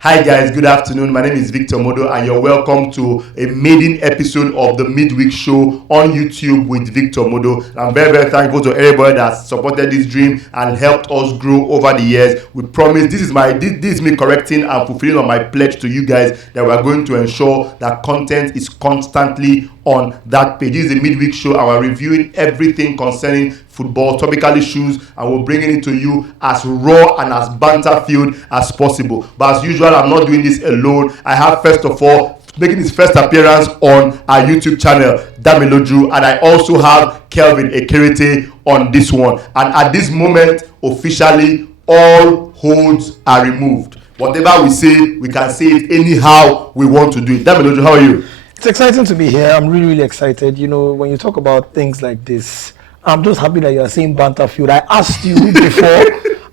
Hi guys, good afternoon. My name is Victor Modo and you're welcome to a maiden episode of the Midweek show on YouTube with Victor Modo. I'm very, very thankful to everybody that supported this dream and helped us grow over the years. We promise, this is me correcting and fulfilling on my pledge to you guys that we're going to ensure that content is constantly on that page. This is a Midweek show and we're reviewing everything concerning football, topical issues, and we're bringing it to you as raw and as banter-filled as possible. But as usual, I'm not doing this alone. I have, first of all, making his first appearance on our YouTube channel, Damiloju, and I also have Kelvin Ekerete on this one. And at this moment, officially, all holds are removed. Whatever we say, we can say it anyhow we want to do it. Damiloju, how are you? It's exciting to be here. I'm really, really excited. You know, when you talk about things like this, I'm just happy that you're saying banterfield. I asked you before,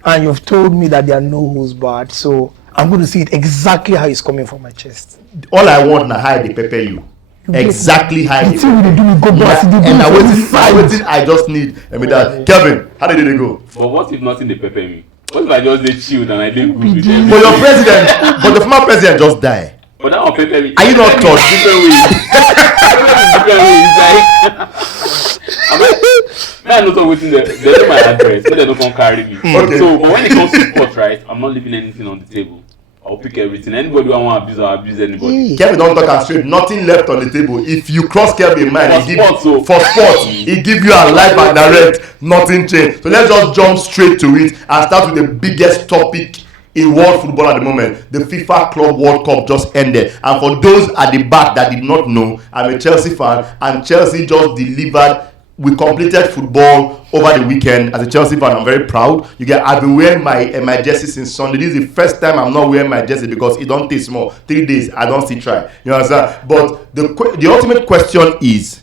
and you've told me that there are no holes barred. So I'm going to see it exactly how it's coming from my chest. All I want now, how they prepare you. Exactly how they prepare you. And I just need. Kelvin, how did they go? But what if nothing they prepare me? What if I just they chilled and I didn't good with them? But your president, but the former president just died. But now on paper, are you not taught? Different ways. I know so waiting there. They know my address, but they don't come carry me. Okay. So, but when it comes to sports, right, I'm not leaving anything on the table. I'll pick everything. Anybody who want to abuse, I'll abuse anybody. Kelvin don't talk straight. Nothing left on the table. If you cross Kelvin mind, for sports, he give you a live and direct. Nothing change. So let's just jump straight to it and start with the biggest topic in world football at the moment. The FIFA Club World Cup just ended, and for those at the back that did not know, I'm a Chelsea fan, and Chelsea just delivered. We completed football over the weekend. As a Chelsea fan, I'm very proud. I've been wearing my jersey since Sunday. This is the first time I'm not wearing my jersey because it don't take small. 3 days, I don't see try. You understand? But the ultimate question is,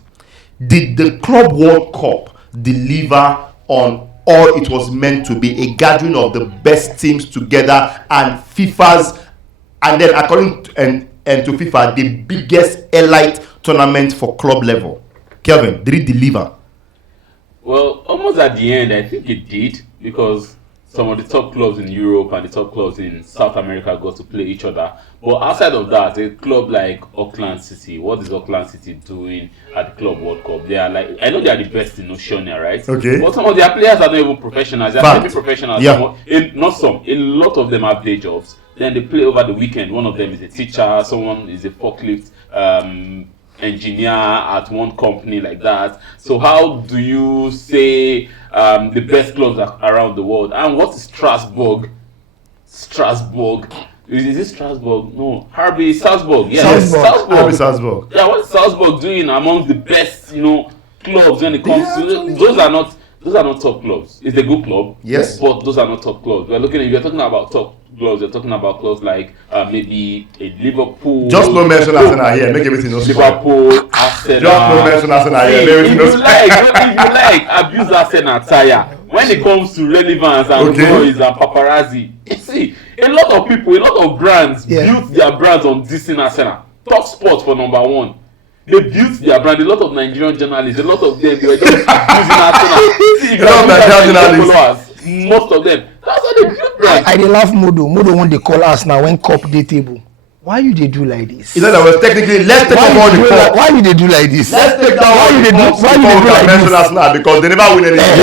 did the Club World Cup deliver on all it was meant to be? A gathering of the best teams together and FIFA's, and then according to FIFA, the biggest elite tournament for club level. Kelvin, did it deliver? Well, almost at the end, I think it did, because some of the top clubs in Europe and the top clubs in South America got to play each other. But outside of that, a club like Auckland City, what is Auckland City doing at the Club World Cup? They are like, I know they are the best in Oceania, right? Okay. But some of their players are not even professionals. They are semi-professionals. Yeah. A lot of them have day jobs. Then they play over the weekend. One of them is a teacher, someone is a forklift engineer at one company like that. So how do you say the best clubs around the world? And what is Strasbourg? Is it Strasbourg? No, RB Salzburg. Yes, Salzburg. RB Salzburg. Yeah, what is Salzburg doing among the best, clubs when it comes to those are not top clubs. It's a good club. Yes, but those are not top clubs. If you're talking about top clubs, you're talking about clubs like maybe a Liverpool. Just no mention Arsenal here. Make everything no Liverpool, Arsenal. Just no mention Arsenal here. If you like, abuse Arsenal tire. When it comes to relevance and noise and paparazzi, you see, a lot of people, a lot of brands built their brands on dissing Arsenal. Talk Sport for number one. They built their brand. A lot of Nigerian journalists, a lot of them, they were just using Arsenal. See, a lot of Nigerian journalists. Most of them. That's how they build brands. I love Modo. Modo when they call us now when cup day table. Why you they do like this? You know that was technically let's take down all the cup. Why you they do like this? Let's take down all the cups before because they never win anything.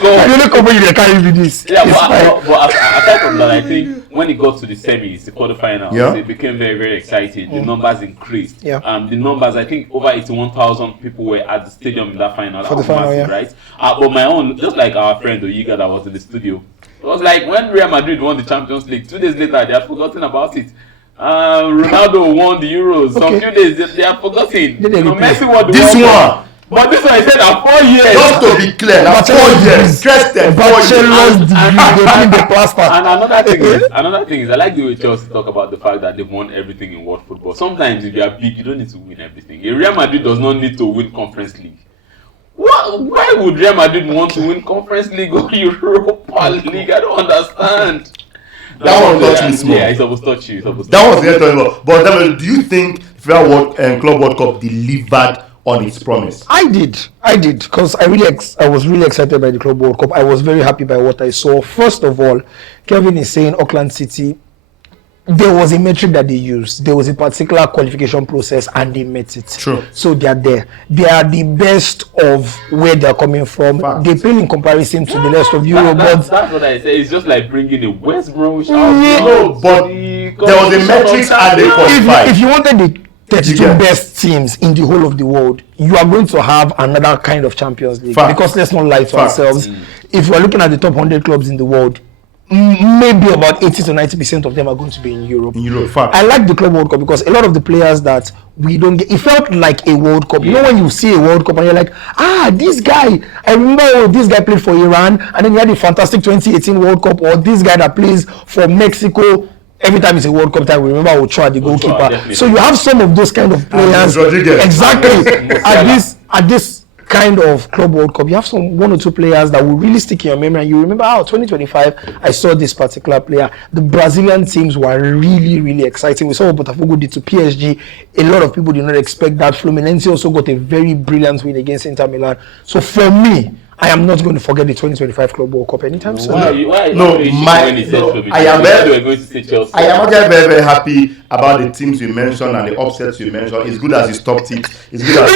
You only couple you can't do this. Yeah, but aside from that, I think when it got to the semis, the quarterfinals, it became very, very exciting. The numbers increased. Yeah. The numbers, I think over 81,000 people were at the stadium in that final. For the final, massive, right? But my own, just like our friend Oyiga that was in the studio, it was like when Real Madrid won the Champions League, 2 days later, they had forgotten about it. Ronaldo won the Euros. Some few days, they have forgotten. Messi won the This one. But this one, I said, 4 years. Just to be clear, now 4 years. Interested. 4 years. And another thing is, I like the way Chelsea talk about the fact that they've won everything in world football. Sometimes, if you are big, you don't need to win everything. Real Madrid does not need to win Conference League. Why would Real Madrid want to win Conference League or Europa League? I don't understand. That one touched me small. Yeah, it's supposed to touch you. That was the end. But do you think FIFA Club World Cup delivered on its promise? I did, because I was really excited by the Club World Cup. I was very happy by what I saw. First of all, Kevin is saying Auckland City, there was a metric that they used. There was a particular qualification process and they met it. True. So they are there. They are the best of where they are coming from. Fact. They pale in comparison to the rest of Europe. That's what I say. It's just like bringing a West Bromwich out. No, but there was a metric and they qualified. If you wanted the 32 best teams in the whole of the world, you are going to have another kind of Champions League. Fact. Because let's not lie to ourselves. If we're looking at the top 100 clubs in the world, maybe about 80 to 90% of them are going to be in Europe. I like the Club World Cup because a lot of the players that we don't get, it felt like a World Cup. You know when you see a World Cup and you're like, this guy, I remember this guy played for Iran, and then you had the fantastic 2018 World Cup, or this guy that plays for Mexico. Every time it's a World Cup time, we remember Ochoa, the goalkeeper. So you have some of those kind of players. Exactly. At this kind of Club World Cup, you have one or two players that will really stick in your memory, and you remember, 2025, I saw this particular player. The Brazilian teams were really, really exciting. We saw what Botafogo did to PSG. A lot of people did not expect that. Fluminense also got a very brilliant win against Inter Milan. So for me, I am not going to forget the 2025 Club World Cup anytime soon. I am very, very happy about the teams you mentioned and the upsets you mentioned. It's good as you stopped it. It's good as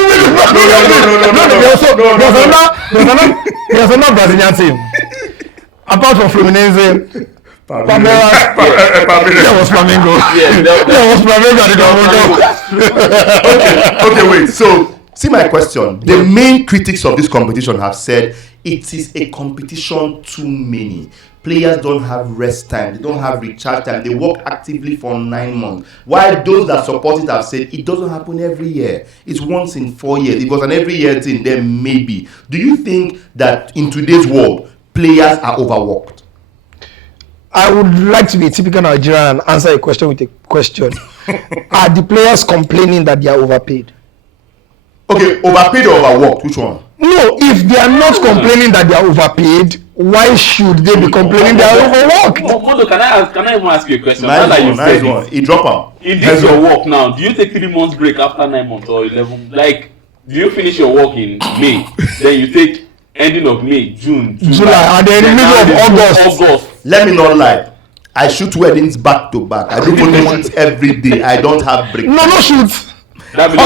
there's another Brazilian team. Apart from Fluminense, there was Flamengo. There was Flamengo. Okay, wait. So, see my question. The main critics of this competition have said it is a competition too many. Players don't have rest time. They don't have recharge time. They work actively for 9 months. While those that support it have said it doesn't happen every year. It's once in 4 years. If it was an every year thing, then maybe. Do you think that in today's world, players are overworked? I would like to be a typical Nigerian and answer a question with a question. Are the players complaining that they are overpaid? Okay, overpaid or overworked? Which one? No, if they are not complaining that they are overpaid, why should they be complaining they are overworked? Mondo, can I even ask you a question? Nice one. You drop out. In this your work now, do you take 3 months break after 9 months or 11? Like, do you finish your work in May, then you take ending of May, June, July, and then middle of August? Let me not lie. I shoot weddings back to back. I do photos every day. I don't have break. No shoots. That means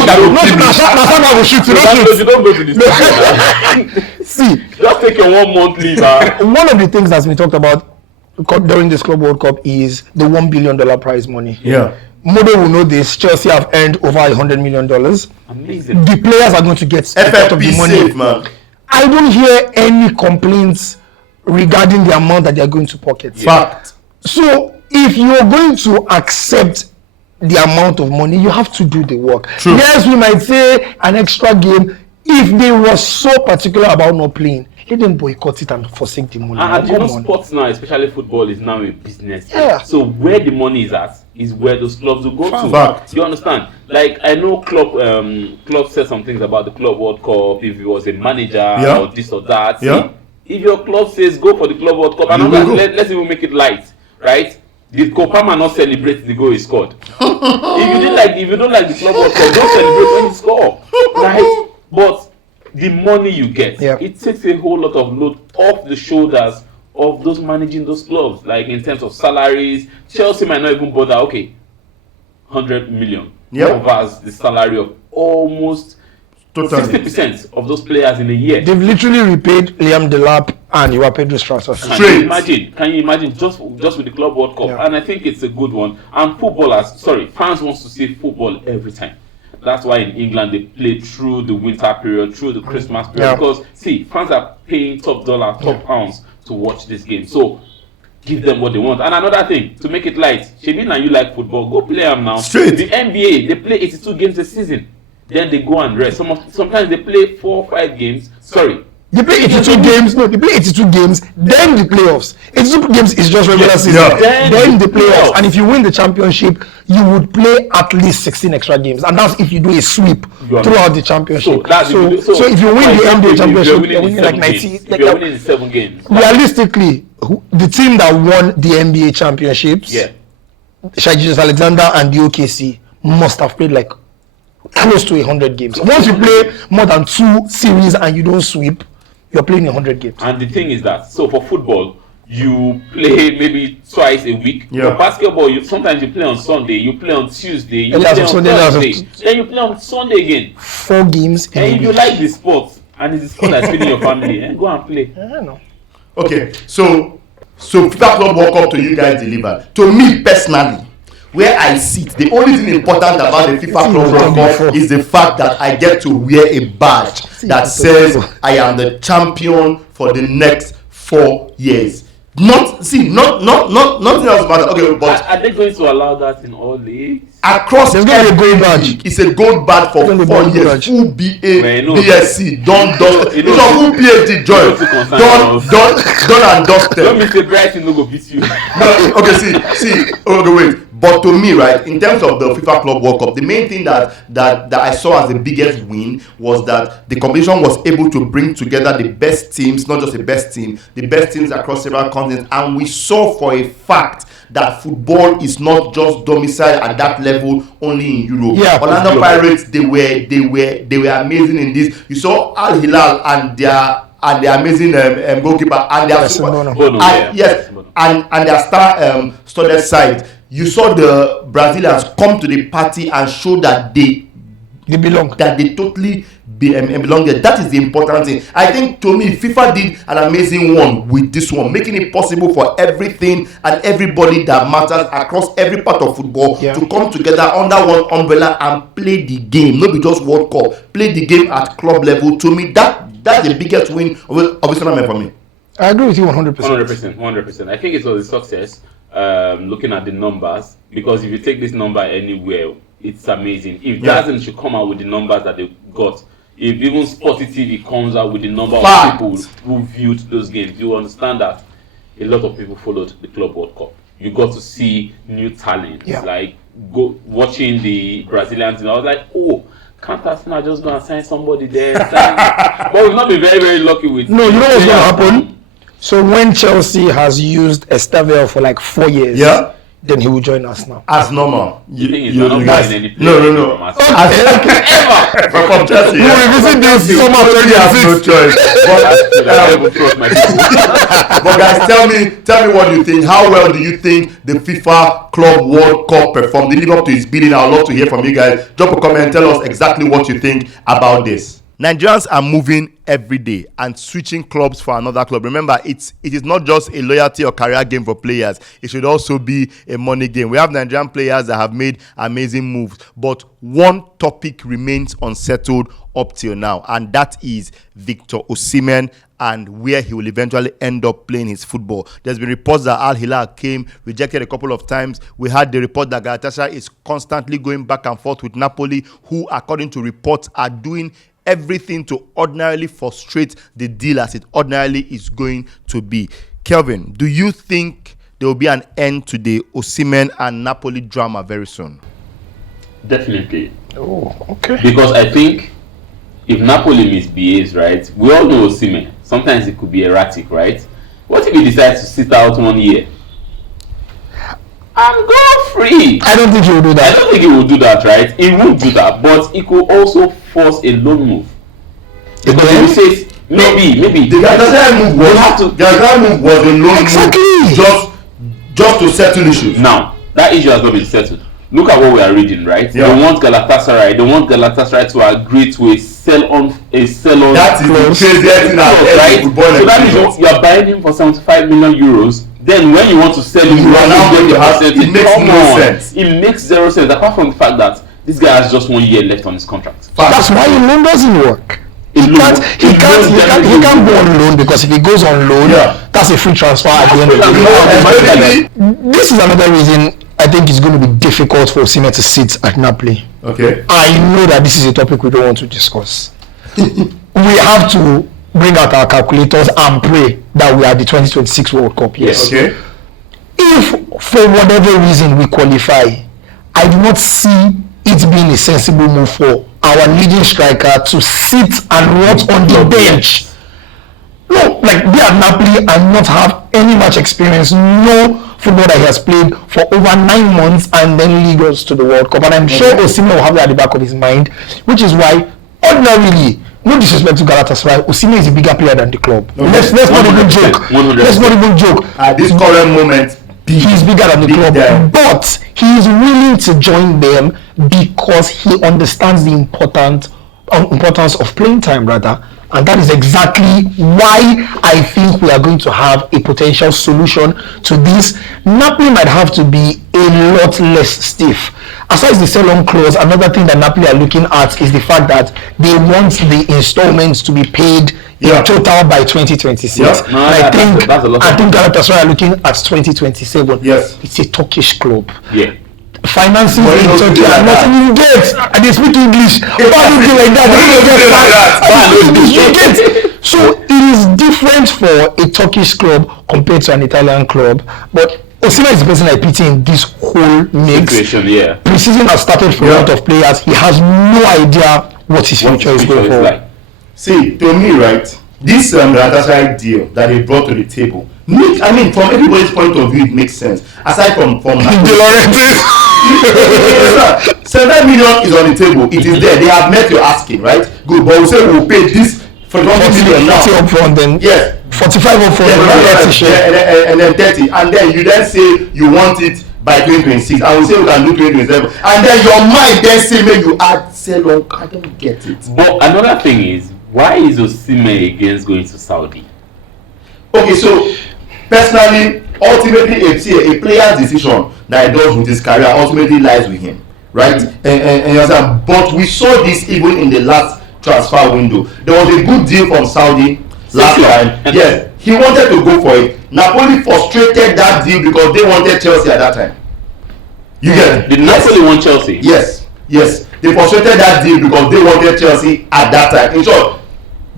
you don't go to this. See, just take your 1 month leave. One of the things that's been talked about during this Club World Cup is the $1 billion prize money. Yeah. Modo will know this. Chelsea have earned over $100 million. Amazing. The players are going to get part of the money. Safe, man. I don't hear any complaints regarding the amount that they are going to pocket. Fact. So if you are going to accept the amount of money, you have to do the work. True. Yes, we might say an extra game. If they were so particular about not playing, let them boycott it and forsake the money. And you know, sports now, especially football, is now a business. Yeah. So where the money is at is where those clubs will go to. Fact. You understand? Like, I know club said some things about the Club World Cup, if he was a manager or this or that. Yeah. See, if your club says go for the Club World Cup, and let's even make it light, right? Did Kopama not celebrate the goal he scored? If you don't like the Club World Cup, don't celebrate when you score, right? But the money you get, it takes a whole lot of load off the shoulders of those managing those clubs. Like in terms of salaries, Chelsea might not even bother. Okay, 100 million covers the salary of almost 60% of those players in a year. They've literally repaid Liam Delap and Joao Pedro's transfer fee. Can you imagine just with the Club World Cup? And I think it's a good one. And fans wants to see football every time. That's why in England they play through the winter period, through the Christmas period. Because fans are paying top dollar, top pounds to watch this game. So give them what they want. And another thing, to make it light, Shemin and you like football, go play them now. Straight. The NBA, they play 82 games a season. Then they go and rest. Sometimes they play 4 or 5 games. Sorry. They play 82 games. No, they play 82 games. Then the playoffs. 82 games is just regular season. Then the playoffs. And if you win the championship, you would play at least 16 extra games. And that's if you do a sweep throughout the championship. So if you win the NBA championship, you're winning like 90. If you're winning 7 games. Realistically, the team that won the NBA championships, Shai Gilgeous-Alexander and the OKC, must have played like close to 100 games. Once you play more than 2 series and you don't sweep, you're playing 100 games. And the thing is that, so for football, you play maybe twice a week. Yeah. For basketball, sometimes you play on Sunday, you play on Tuesday, you Yeah, play on Sunday, Thursday, then you play on Sunday again. 4 games. And if you like the sport, and it's the sport that's feeding your family, go and play. I don't know. Okay, so FIFA Club World Cup to you guys deliver. To me personally, where I sit, the only thing important about the FIFA Club World Cup is the fact that I get to wear a badge that says I am the champion for the next 4 years. Nothing else matters. Okay, but are they going to allow that in all leagues? Across there's going to be a gold badge. It's a gold badge for 4 years. Full BA, BSc, done, dust. It's a full PhD join. Done and dusted. Don't miss the bright thing, no go beat you. Okay, see. Okay, wait. But to me, right, in terms of the FIFA Club World Cup, the main thing that I saw as the biggest win was that the competition was able to bring together the best teams, not just the best team, the best teams across several continents, and we saw for a fact that football is not just domiciled at that level only in Europe. Yeah, Orlando Pirates, they were amazing in this. You saw Al Hilal and their amazing goalkeeper and their and their star-studded side. You saw the Brazilians come to the party and show that they belong, that they totally belong there. That is the important thing. I think, to me, FIFA did an amazing one with this one, making it possible for everything and everybody that matters across every part of football to come together under one umbrella and play the game. Not be just World Cup, play the game at club level. To me, that's the biggest win of this tournament for me. I agree with you 100%. 100%. I think it was a success. Looking at the numbers, because if you take this number anywhere, it's amazing. If Dazen should come out with the numbers that they got, if even Sporty TV comes out with the number of people who viewed those games, you understand that a lot of people followed the Club World Cup. You got to see new talent, like watching the Brazilians, and I was like, oh, can't Arsenal just go and sign somebody there? But we've not been very, very lucky with. No, you know what's going to happen? So when Chelsea has used Estevao for like 4 years, then he will join us now. As normal. No. From Chelsea. We will visit this summer 2026. No choice. But guys, tell me what you think. How well do you think the FIFA Club World Cup performed? Did it live up to its billing? I would love to hear from you guys. Drop a comment and tell us exactly what you think about this. Nigerians are moving every day and switching clubs for another club. Remember, it is not just a loyalty or career game for players. It should also be a money game. We have Nigerian players that have made amazing moves, but one topic remains unsettled up till now, and that is Victor Osimhen and where he will eventually end up playing his football. There's been reports that Al Hilal came, rejected a couple of times. We had the report that Galatasaray is constantly going back and forth with Napoli, who, according to reports, are doing everything to ordinarily frustrate the deal as it ordinarily is going to be. Kelvin, do you think there will be an end to the Osimhen and Napoli drama very soon? Definitely. Oh, okay. Because I think if Napoli misbehaves, right, we all know Osimhen. Sometimes it could be erratic, right? What if he decides to sit out 1 year? I'm go free. I don't think he will do that. I don't think he will do that, right? He won't do that, but he could also force a loan move. Because if he says maybe the Galatasaray move was a loan move just to settle issues. Now that issue has not been settled. Look at what we are reading, right? Yeah. They want Galatasaray to agree to a sell-on. That is the craziest thing right? So that means you are buying him for 75 million euros. Then when you want to sell him, it makes no sense. It makes zero sense. Apart from the fact that this guy has just 1 year left on his contract. That's why loan doesn't work. He can't go on loan, because if he goes on loan, that's a free transfer at the end of the day. This is another reason I think it's going to be difficult for Osimhen to sit at Napoli. Okay. I know that this is a topic we don't want to discuss. We have to bring out our calculators and pray that we are the 2026 World Cup. Yes. Okay. If for whatever reason we qualify, I do not see it being a sensible move for our leading striker to sit and rot on the bench. No, like be at Napoli and not have any match experience, no football that he has played for over 9 months and then lead us to the World Cup. And I'm sure Osimhen will have that at the back of his mind, which is why, ordinarily, no disrespect to Galatasaray, Osimhen is a bigger player than the club. Let's not even joke. Let's not even joke. At this current moment, he's bigger than the club, but he is willing to join them because he understands the importance of playing time, rather. And that is exactly why I think we are going to have a potential solution to this. Napoli might have to be a lot less stiff. Aside the sell-on clause, another thing that Napoli are looking at is the fact that they want the installments to be paid in total by 2026. No, I think Galatasaray are looking at 2027. Yes. It's a Turkish club. Yeah. Finances in Turkey are not even get, and they speak English. Like that. So it is different for a Turkish club compared to an Italian club. But Osimhen is the person I pity in this whole mix. Pre-season has started for a lot of players. He has no idea what his future is going for. Like. See, to me, right, this Galatasaray deal that they brought to the table, I mean, from everybody's point of view, it makes sense. Aside from De Laurentiis. 7 million is on the table. It is there. They have met your asking, right? Good, but we say we'll pay this for 20 million now. 40 up front, then 45 up front, and then 30, and then you then say you want it by 2026. I will say we can do 2027, and then your mind then say make you add sell on. I don't get it. But another thing is, why is Osimhen against going to Saudi? Okay, so personally, ultimately, a player's decision that he does with his career ultimately lies with him, right? And but we saw this even in the last transfer window. There was a good deal from Saudi last time. Yes, he wanted to go for it. Napoli frustrated that deal because they wanted Chelsea at that time. You get it? Did Napoli want Chelsea? Yes. They frustrated that deal because they wanted Chelsea at that time. In short,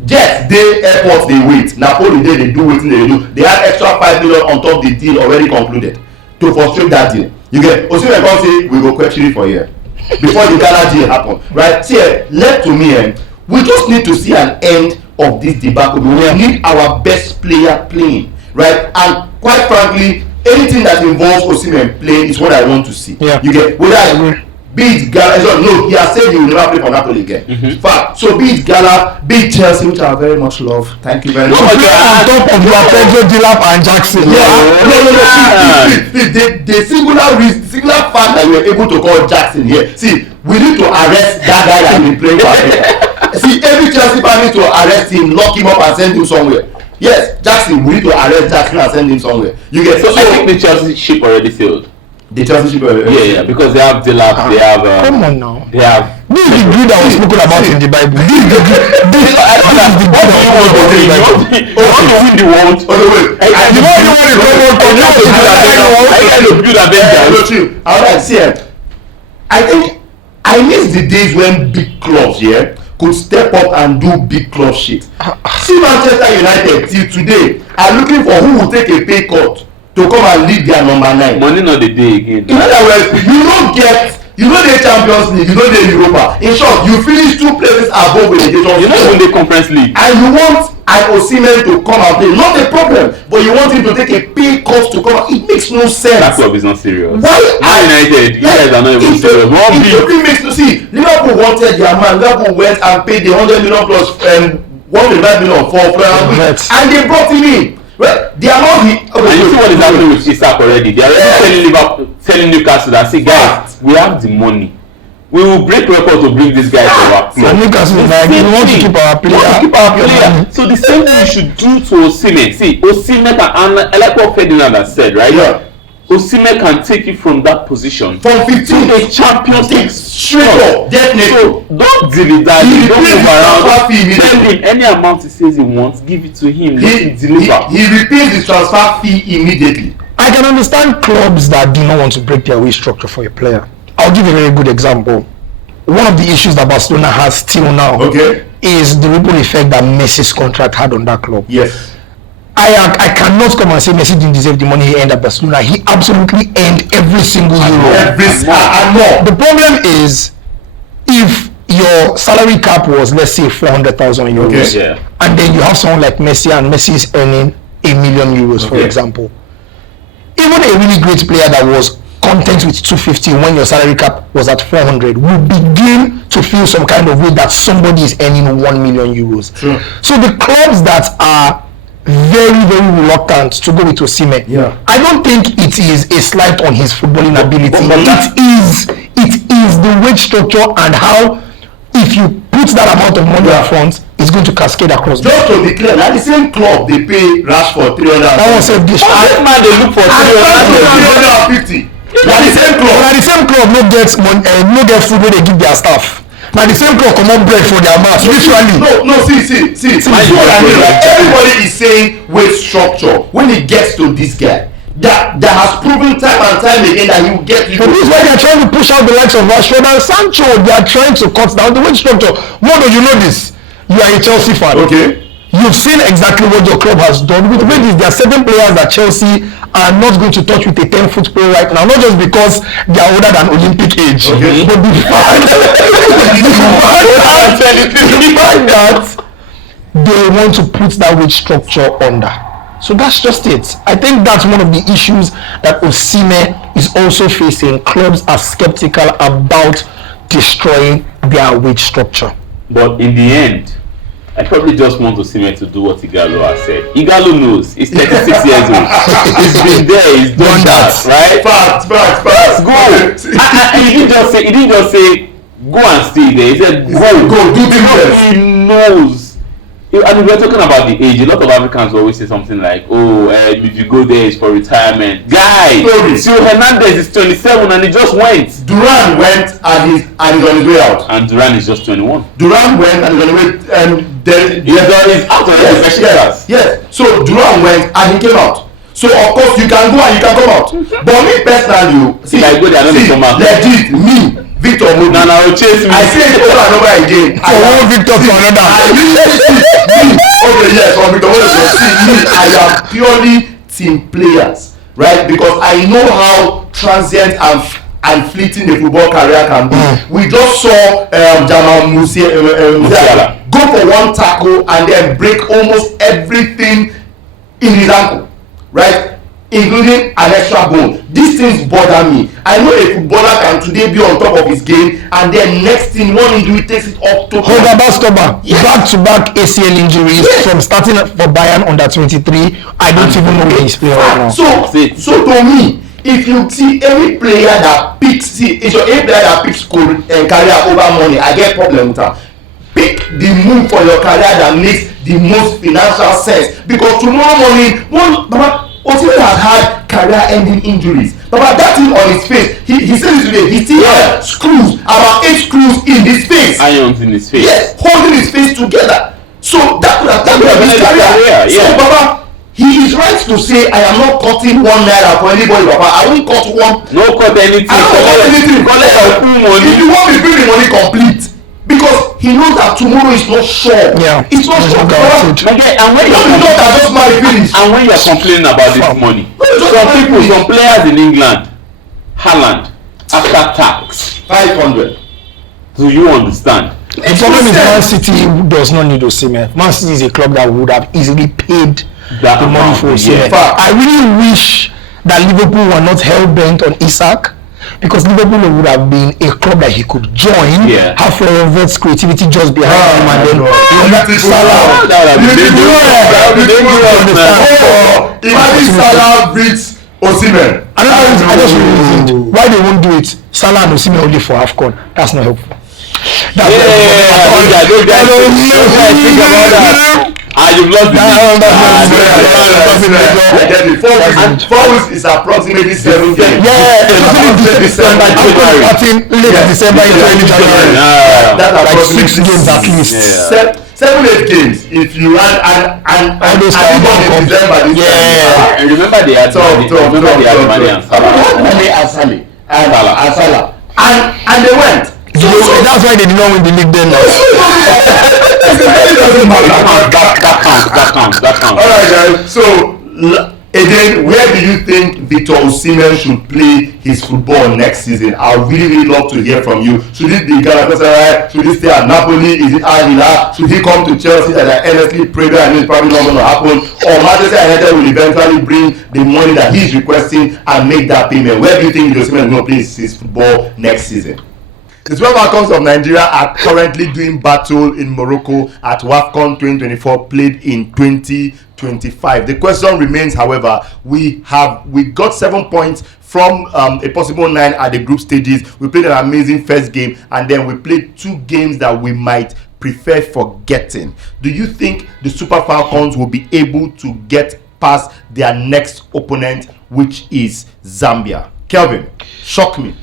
Jets, they airport, they wait. Napoli, they do what they do. They had extra 5 million on top of the deal already concluded to frustrate that deal. You get Osimhen can say we go question it for a year before the Ghana deal happen, right? See, left to me, we just need to see an end of this debacle. We need our best player playing, right? And quite frankly, anything that involves Osimhen playing is what I want to see. You get whether be it Gala, no, he has said he will never play for Napoli again. Fact. So be it Gala, be it Chelsea, which I very much love. Thank you very much. On top of your Pedro, Dilap and Jackson. No. The singular fact that we were able to call Jackson here. See, we need to arrest that guy that has been playing for us. See, every Chelsea fan needs to arrest him, lock him up, and send him somewhere. Yes, Jackson, we need to arrest Jackson and send him somewhere. You get so I think the Chelsea ship already sailed. The Chelsea ship because they have Dilap, they have come on now. They have this is the degree that was spoken about in the Bible. This is I don't know what do you want to win? You want to win the world? You know you want to go world cup. I would like say, I think I miss the days when big clubs could step up and do big club shit. See Manchester United till today are looking for who will take a pay cut to come and lead their number 9. Money not the day again. In other words, you know the Champions League, you know the Europa. In short, you finish 2 places above relegation. You know the Conference League. And you want an Osimhen to come and play. Not a problem, but you want him to take a pay cut to come out. It makes no sense. That club is not serious. Why United? You guys are not even serious. It really makes no sense. Liverpool wanted their man. Liverpool went and paid the 100 million plus 1.5 million for Florian, and they brought him in. Well, they are not the. And you see what is happening with Isak already. They are already telling Newcastle that, see guys, we have the money. We will break record to bring this guy to our club. Newcastle is like, we want to keep our player. So the same thing we should do to Osimhen. See, Osimhen and I like what Ferdinand has said, right? Yeah. Osimhen can take you from that position from 15 to a Champions League straight up. Definitely. So don't delete that. Don't move around. Tell him any amount he says he wants, give it to him. Let him deliver. He repays his transfer fee immediately. I can understand clubs that do not want to break their wage structure for a player. I'll give you a very good example. One of the issues that Barcelona has still now is the ripple effect that Messi's contract had on that club. Yes. I cannot come and say Messi didn't deserve the money he earned at Barcelona. He absolutely earned every single euro. And more. The problem is, if your salary cap was, let's say, 400,000 euros, and then you have someone like Messi, and Messi is earning €1 million, for example. Even even a really great player that was content with 250 when your salary cap was at 400 will begin to feel some kind of way that somebody is earning 1 million euros. Sure. So the clubs that are very, very reluctant to go with Osimhen, I don't think it is a slight on his footballing ability. It is the wage structure and how, if you put that amount of money up front, it's going to cascade across. Just to be clear, like the same club they pay Rashford 300. That was a dish. This man they look for 350. Like the same club. Now the same club no get money, no get food when they give their staff. Now the same club come up bread for their mouth. Literally. No, see. Everybody is saying wage structure. When it gets to this guy, that has proven time and time again that he will get you. So this is why they are trying to push out the likes of Rashford and Sancho. They are trying to cut down the wage structure. Modo, you know this. You are a Chelsea fan. Okay. You've seen exactly what your club has done. With wages, there are certain players that Chelsea are not going to touch with a 10-foot player right now. Not just because they are older than Olympic age, okay, but the fact that they want to put that wage structure under. So that's just it. I think that's one of the issues that Osimhen is also facing. Clubs are skeptical about destroying their wage structure. But in the end, I probably just want Osimhen to do what Igalo has said. Igalo knows. He's 36 years old. He's been there. He's done that, right? Facts. Go. He didn't just say go and stay there. He said go do because he knows. And we're talking about the age. A lot of Africans always say something like, if you go there, it's for retirement. Guy, so Hernandez is 27 and he just went. Duran went and he's on his way out. And Duran is just 21. Duran went and he's on his way he's out of the yes. So Duran went and he came out. So of course you can go and you can come out. But me personally, legit, me, Victor Mobi. I will chase me. I say it over and over again. I want Victor to another. Victor Mobi. See, I am purely team players, right? Because I know how transient and fleeting the football career can be. We just saw Jamal Musiala go for one tackle and then break almost everything in his ankle, right? Including an extra bone. These things bother me. I know a footballer can today be on top of his game and then next thing one injury takes it up to back-to-back ACL injuries from starting for Bayern under 23. I don't even know where he's playing right now. So to me, if you see any player that picks, career over money, I get problem with her. Pick the move for your career that makes the most financial sense, because tomorrow morning Osimhen has had career-ending injuries. But that thing on his face, he said this today, he still had screws, about 8 screws in his face. Irons in his face. Yes, holding his face together. So that could have been his career. So Baba, he is right to say I am not cutting 1 naira for anybody, Baba. I won't cut one. No cut anything. I don't cut anything. Collect your full money. If you want me, bring the money complete. Because he knows that tomorrow is not sure. Yeah. It's not sure. And when you're complaining about this money, some players in England, Haaland, after tax, 500. Do you understand? The problem is Man City does not need Osimhen. Man City is a club that would have easily paid the money for Osimhen. I really wish that Liverpool were not hell-bent on Isak, because Liverpool would have been a club that he could join, have Florian's creativity just behind him, and then Salah. Imagine Salah beats Osimhen. I just reasoned why they won't do it. Salah and Osimhen only for AFCON. That's not helpful. You've lost the Four weeks is approximately 7 games. December into early January. That's like 6 games at least. 7-8 games if you run and December. Remember they had Mane and Salah. And they went. So that's why they did not win the league then. That counts. Alright guys, so Again, where do you think Victor Osimhen should play his football next season? I would really love to hear from you. Should it be Galatasaray? Should he stay at Napoli? Is it Al Hilal? Should he come to Chelsea that I earnestly pray that it's probably not going to happen? Or Manchester United will eventually bring the money that he's requesting and make that payment? Where do you think Victor Osimhen is going to play his football next season? The 12 Falcons of Nigeria are currently doing battle in Morocco at WAFCON 2024 played in 2025. The question remains, however, we got 7 points from a possible 9 at the group stages. We played an amazing first game, and then we played 2 games that we might prefer forgetting. Do you think the Super Falcons will be able to get past their next opponent, which is Zambia? Kelvin, shock me.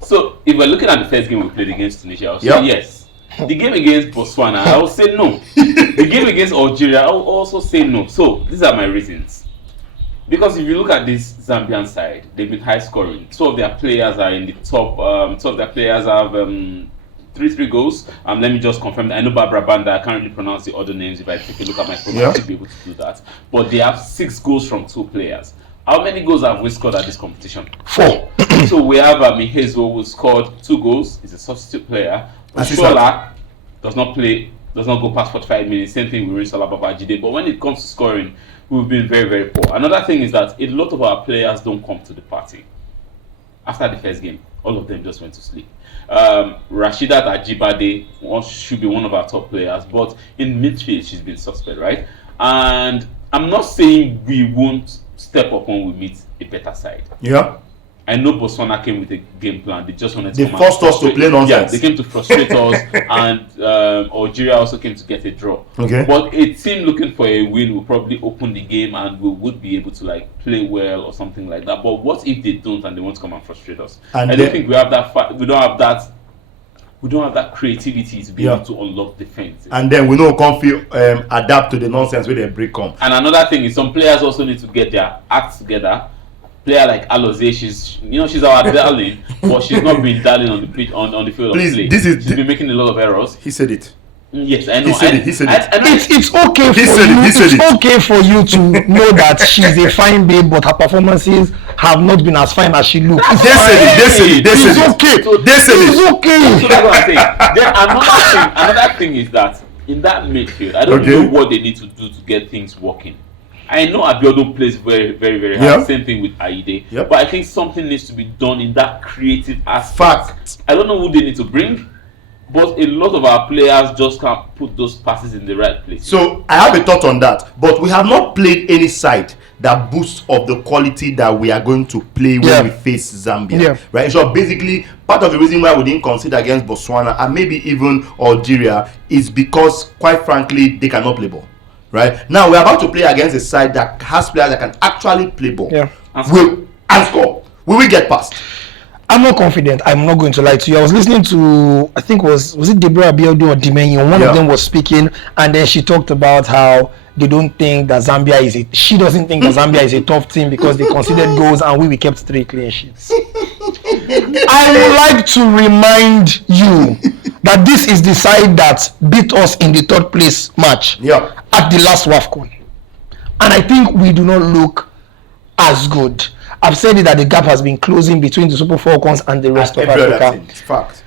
So, if we're looking at the first game we played against Tunisia, I'll say yes. The game against Botswana, I will say no. The game against Algeria, I will also say no. So, these are my reasons. Because if you look at this Zambian side, they've been high scoring. 2 of their players are in the top. 2 of their players have 3 goals. Let me just confirm that. I know Barbara Banda, I can't really pronounce the other names. If I take a look at my program, I should be able to do that. But they have 6 goals from 2 players. How many goals have we scored at this competition? 4. So we have Mihezo, who scored 2 goals. He's a substitute player. Shola does not go past 45 minutes. Same thing with Rinsola Babajide. But when it comes to scoring, we've been very, very poor. Another thing is that a lot of our players don't come to the party. After the first game, all of them just went to sleep. Rashidat Ajibade should be one of our top players, but in midfield, she's been suspect, right? And I'm not saying we won't step up when we meet a better side. Yeah. I know Botswana came with a game plan. They just wanted to They forced us to play nonsense. Yeah, they came to frustrate us, and Algeria also came to get a draw. Okay. But a team looking for a win will probably open the game, and we would be able to play well or something like that. But what if they don't and they want to come and frustrate us? And I don't think we have that. We don't have that. We don't have that creativity to be able to unlock defense. And then we know adapt to the nonsense where they break come. And another thing is some players also need to get their acts together. Player like Alozie, she's our darling, but she's not been darling on the pitch on the field of play. She's been making a lot of errors. He said it. Yes, I know. He said it. It's okay for you. It's okay for you to know that she's a fine babe, but her performances have not been as fine as she looks. They said it. It's okay. It's okay. So that's what I'm saying. Then another thing is that in that midfield, I don't know what they need to do to get things working. I know Abiodun plays very, very, very hard. Same thing with Aide. But I think something needs to be done in that creative aspect. I don't know who they need to bring, but a lot of our players just can't put those passes in the right place. So I have a thought on that, but we have not played any side that boosts of the quality that we are going to play when we face Zambia. Right? So basically, part of the reason why we didn't consider against Botswana and maybe even Algeria is because, quite frankly, they cannot play ball. Right? Now we're about to play against a side that has players that can actually play ball. And score. Will we get past? I'm not confident. I'm not going to lie to you. I was listening to, I think was it Deborah Abiodun or Dimension? One of them was speaking, and then she talked about how they don't think that Zambia is she doesn't think that Zambia is a tough team because they considered goals and we kept 3 clean sheets. I would like to remind you that this is the side that beat us in the 3rd place match at the last WAFCON. And I think we do not look as good. I've said it that the gap has been closing between the Super Falcons and the rest of Africa. It's fact.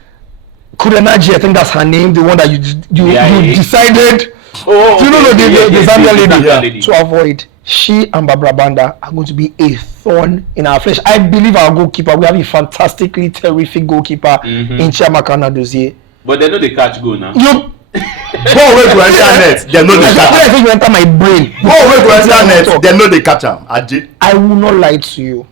Kurenaji, I think that's her name, the one that you decided the Zambia lady to avoid. She and Barbara Banda are going to be a thorn in our flesh. I believe our goalkeeper, we have a fantastically terrific goalkeeper in Chiamaka Nadozie. But they know they catch goal now. Go away to internet. They know they catch him. I think you enter my brain. Go away to internet. They know they catch him. I will not lie to you.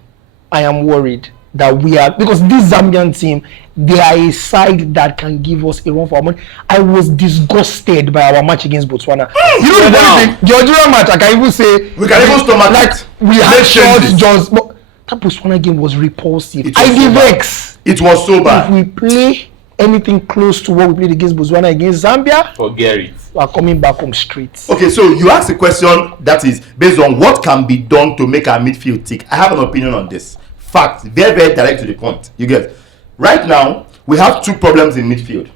I am worried that we are, because this Zambian team, they are a side that can give us a run for our money. I was disgusted by our match against Botswana. You know the Algeria match, I can even say we can even stomach we had shots just, but that Botswana game was repulsive. It was so bad. If we play anything close to what we played against Botswana against Zambia, forget it. We are coming back home straight. Okay, so you asked a question that is based on what can be done to make our midfield tick. I have an opinion on this. Fact, very, very direct to the point. You get right now we have 2 problems in midfield.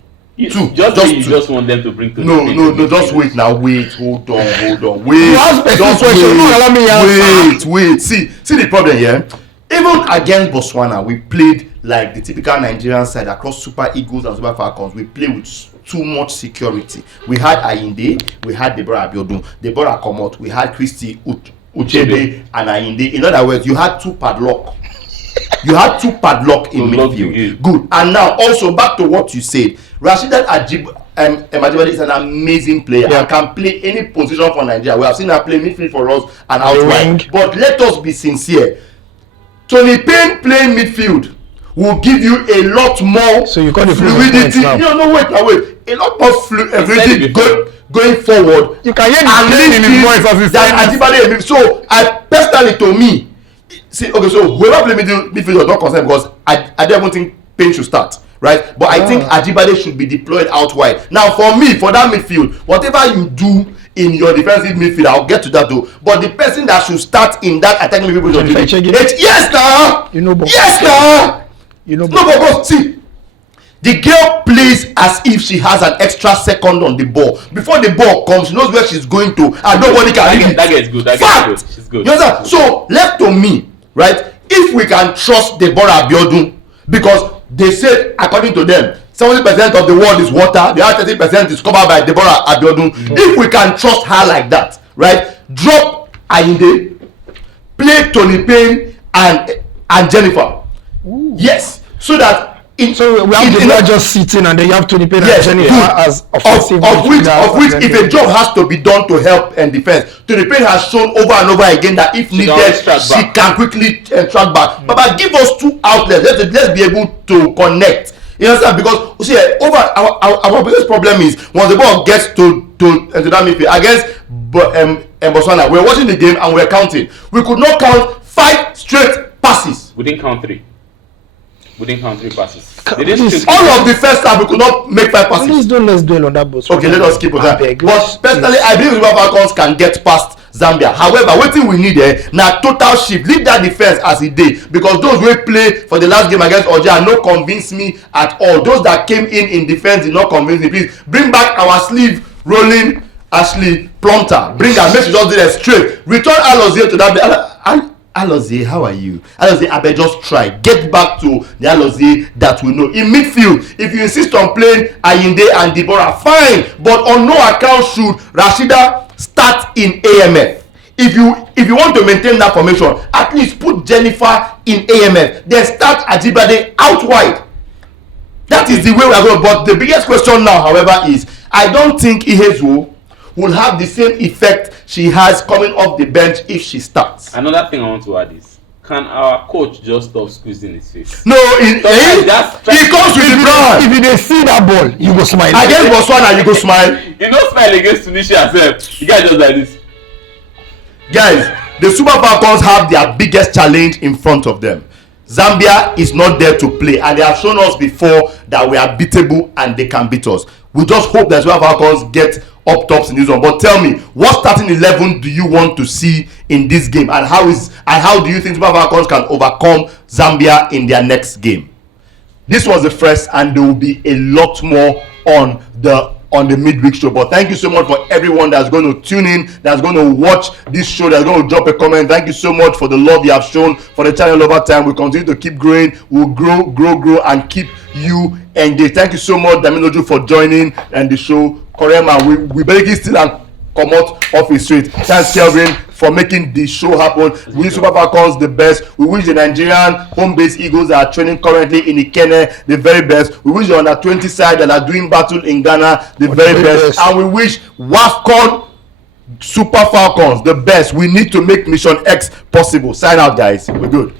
Two. You just want them to bring to No, just wait now. Wait, hold on. Wait. You ask Just question, no, allow me answer. wait. See the problem here. Even against Botswana, we played like the typical Nigerian side across Super Eagles and Super Falcons. We played with too much security. We had Ayinde, we had Deborah Abiodun, Deborah Komot, we had Christy Uchebe and Ayinde. In other words, you had two padlock. You had two padlock in midfield. Good. And now also back to what you said. Rasheedat Ajibade is an amazing player and can play any position for Nigeria. We have seen her play midfield for us and outside. But let us be sincere. Tony Payne playing midfield will give you a lot more fluidity. No, wait. A lot more fluidity going forward. You can hear the pain in his voice as he's saying. So I personally, to me, see, okay, so whoever play midfield is not concerned because I don't think Payne should start, right? But I think Ajibade should be deployed out wide. Now, for me, for that midfield, whatever you do in your defensive midfield, I'll get to that though. But the person that should start in that attacking midfield is yes, now. But see, the girl plays as if she has an extra second on the ball. Before the ball comes, she knows where she's going to, and nobody can read it. That gets good. Fact. She's good. You understand? So left to me, right? If we can trust Deborah Abiodun, because they said according to them 70% of the world is water, the other 30% is covered by Deborah Abiodun. If we can trust her like that, right? Drop Ayinde, play Tony Payne and Jennifer. Yes, so that so we have not just sitting and then you have Tony Payne and Jennifer as offensive. Of which if a job has to be done to help and defense, Tony Payne has shown over and over again that if needed, she can quickly track back. But give us two outlets. Let's be able to connect. You understand? Because you see, over our biggest problem is once the ball gets to that midfield against Botswana, we're watching the game and we're counting. We could not count 5 straight passes. We didn't count 3. We didn't count 3 passes. All of the first time we could not make 5 passes. Let's dwell on that, Botswana. Okay, let us keep on that. But personally, I believe the Falcons can get past Zambia. However, what we need now total shift. Leave that defense as it did, because those who play for the last game against Oja no convince me at all. Those that came in defense did not convince me. Please bring back our sleeve rolling Ashley Plumter. Bring her, make sure just do it straight. Return Alozie to that. Alozie, how are you? Alozie, I bet just try. Get back to the Alozie that we know. In midfield, if you insist on playing Ayinde and Deborah, fine. But on no account should Rashida start in AMF. If you want to maintain that formation, at least put Jennifer in AMF. Then start Ajibade out wide. That is the way we are going. But the biggest question now, however, is I don't think Ihezuo will have the same effect she has coming off the bench if she starts. Another thing I want to add is, can our coach just stop squeezing his face? No, he comes with the brand. If you see that ball, you go smile. Against Botswana, you go smile. You don't smile against Tunisia self. You guys just like this. Guys, the Super Falcons have their biggest challenge in front of them. Zambia is not there to play, and they have shown us before that we are beatable and they can beat us. We just hope that Super Falcons get up tops in this one. But tell me, what starting 11 do you want to see in this game, and how do you think Super Falcons can overcome Zambia in their next game? This was the first, and there will be a lot more on the midweek show. But thank you so much for everyone that's going to tune in, that's going to watch this show, that's going to drop a comment. Thank you so much for the love you have shown for the channel over time. We'll continue to keep growing. We'll grow and keep you engaged. Thank you so much, Damiloju, for joining and the show. Korema, we basically still come out off his street. Thanks, Kelvin, for making the show happen. We wish Super Falcons the best. We wish the Nigerian home-based Eagles that are training currently in Ikene the very best. We wish the under 20 side that are doing battle in Ghana the very best. And we wish WAFCON Super Falcons the best. We need to make Mission X possible. Sign out, guys. We're good.